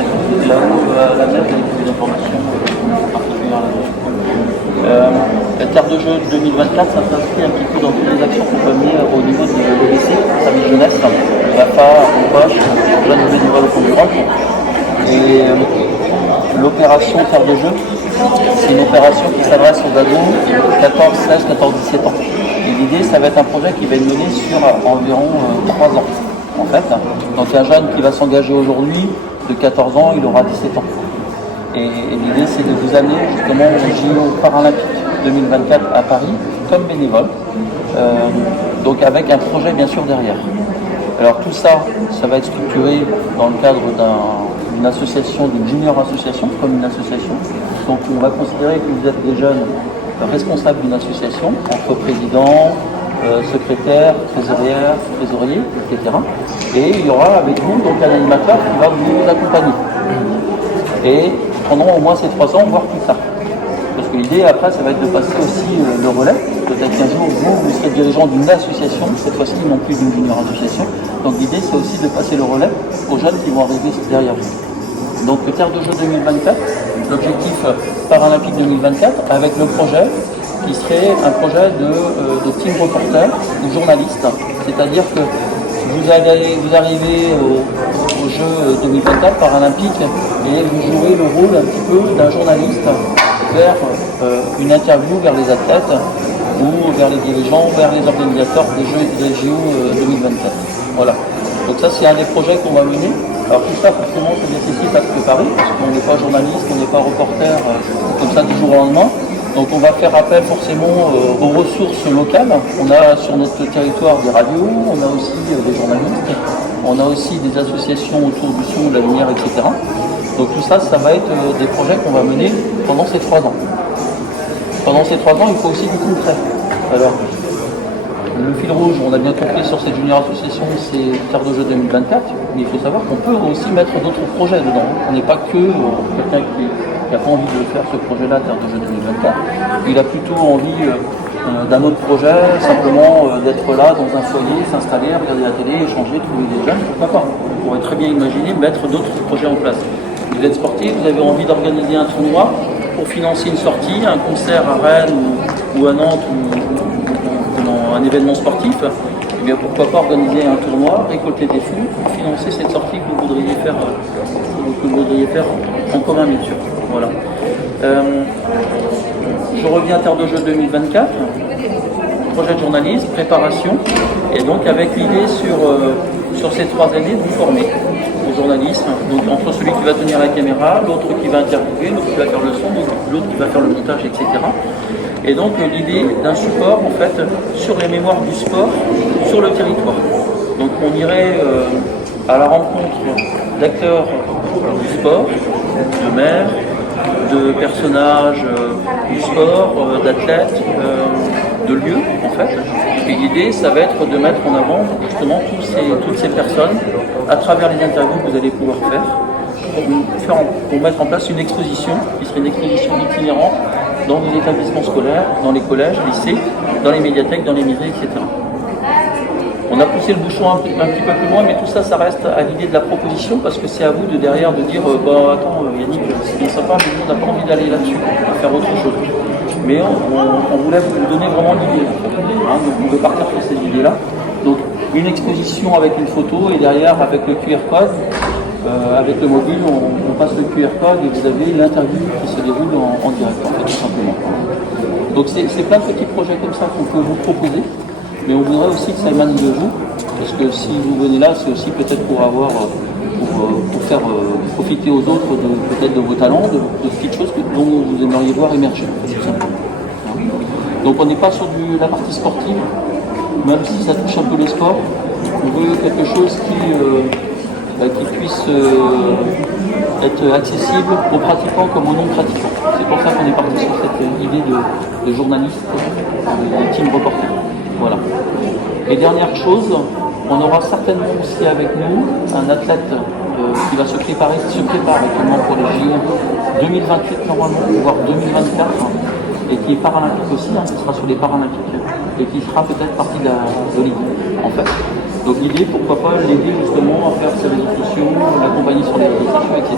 Et là où la mer, vous avez trouvé l'information particulière là-dessus. La Terre de jeu 2024, ça s'inscrit un petit peu dans toutes les actions qu'on peut mener au niveau de l'EDC, service jeunesse, l'AFA, Poche, Jeunes Bénévoles Concurrents. Et l'opération Terre de jeu, c'est une opération qui s'adresse aux ados 14, 16, 14, 17 ans. Et l'idée, ça va être un projet qui va être mené sur environ 3 ans, en fait. Donc un jeune qui va s'engager aujourd'hui, de 14 ans, il aura 17 ans. Et l'idée, c'est de vous amener justement au JO Paralympique 2024 à Paris, comme bénévole, donc avec un projet bien sûr derrière. Alors tout ça, ça va être structuré dans le cadre d'une association, d'une junior association, comme une association. Donc on va considérer que vous êtes des jeunes responsables d'une association, entre président, secrétaire, trésorier, etc. Et il y aura avec vous donc un animateur qui va vous accompagner. Et pendant au moins ces 3 ans, voire plus tard. Parce que l'idée après, ça va être de passer aussi le relais. Peut-être qu'un jour, vous serez dirigeant d'une association, cette fois-ci non plus d'une junior association. Donc l'idée, c'est aussi de passer le relais aux jeunes qui vont arriver derrière vous. Donc Terre de jeu 2024, l'objectif paralympique 2024, avec le projet qui serait un projet de team reporter ou journaliste. C'est-à-dire que vous arrivez au jeu 2024 paralympique et vous jouez le rôle un petit peu d'un journaliste vers une interview vers les athlètes ou vers les dirigeants, vers les organisateurs des JO 2024. Voilà. Donc ça, c'est un des projets qu'on va mener. Alors tout ça, forcément, ça nécessite à se préparer, parce qu'on n'est pas journaliste, on n'est pas reporter comme ça du jour au lendemain. Donc on va faire appel forcément aux ressources locales. On a sur notre territoire des radios, on a aussi des journalistes, on a aussi des associations autour du son, de la lumière, etc. Donc tout ça, ça va être des projets qu'on va mener pendant ces 3 ans. Pendant ces 3 ans, il faut aussi du concret. Alors, le fil rouge, on a bien compris sur cette junior association, c'est Terre de jeu 2024, mais il faut savoir qu'on peut aussi mettre d'autres projets dedans. On n'est pas que quelqu'un qui n'a pas envie de faire ce projet-là, Terre de jeu 2024. Il a plutôt envie d'un autre projet, simplement d'être là dans un foyer, s'installer, regarder la télé, échanger, trouver des jeunes, pourquoi pas. On pourrait très bien imaginer mettre d'autres projets en place. Vous êtes sportif, vous avez envie d'organiser un tournoi pour financer une sortie, un concert à Rennes ou à Nantes ou un événement sportif, eh bien pourquoi pas organiser un tournoi, récolter des fonds pour financer cette sortie que vous voudriez faire en commun, bien sûr. Voilà. Je reviens à Terre de jeu 2024, projet de journalisme, préparation, et donc avec l'idée sur ces 3 années de vous former au journalisme, donc entre celui qui va tenir la caméra, l'autre qui va interviewer, l'autre qui va faire le son, l'autre qui va faire le montage, etc. Et donc l'idée d'un support en fait sur les mémoires du sport sur le territoire. Donc on irait à la rencontre d'acteurs du sport, de maires, de personnages du sport, d'athlètes, de lieux en fait. Et l'idée, ça va être de mettre en avant justement toutes ces personnes à travers les interviews que vous allez pouvoir faire pour mettre en place une exposition qui serait une exposition itinérante dans vos établissements scolaires, dans les collèges, lycées, dans les médiathèques, dans les musées, etc. On a poussé le bouchon un petit peu plus loin, mais tout ça, ça reste à l'idée de la proposition, parce que c'est à vous de derrière de dire attends Yannick, c'est bien sympa, mais nous on n'a pas envie d'aller là-dessus, à faire autre chose. Mais on voulait vous donner vraiment l'idée. Donc vous pouvez partir sur ces idées-là. Donc une exposition avec une photo et derrière avec le QR code, avec le mobile, on passe le QR code et vous avez l'interview qui se déroule en direct, en fait, tout simplement. Donc c'est plein de petits projets comme ça qu'on peut vous proposer. Mais on voudrait aussi que ça émane de vous, parce que si vous venez là, c'est aussi peut-être pour faire profiter aux autres peut-être de vos talents, de petites choses dont vous aimeriez voir émerger, tout simplement. Donc on n'est pas sur la partie sportive, même si ça touche un peu le sport. On veut quelque chose qui puisse être accessible aux pratiquants comme aux non-pratiquants. C'est pour ça qu'on est parti sur cette idée de journaliste, de team reporter. Voilà. Et dernière chose, on aura certainement aussi avec nous un athlète qui se prépare actuellement pour les JO 2028 normalement, voire 2024, et qui est paralympique aussi, qui sera sur les paralympiques, et qui fera peut-être partie de l'Olympique. en fait. Donc l'idée, pourquoi pas l'aider justement à faire ses réseaux sociaux, l'accompagner sur les réseaux sociaux, etc.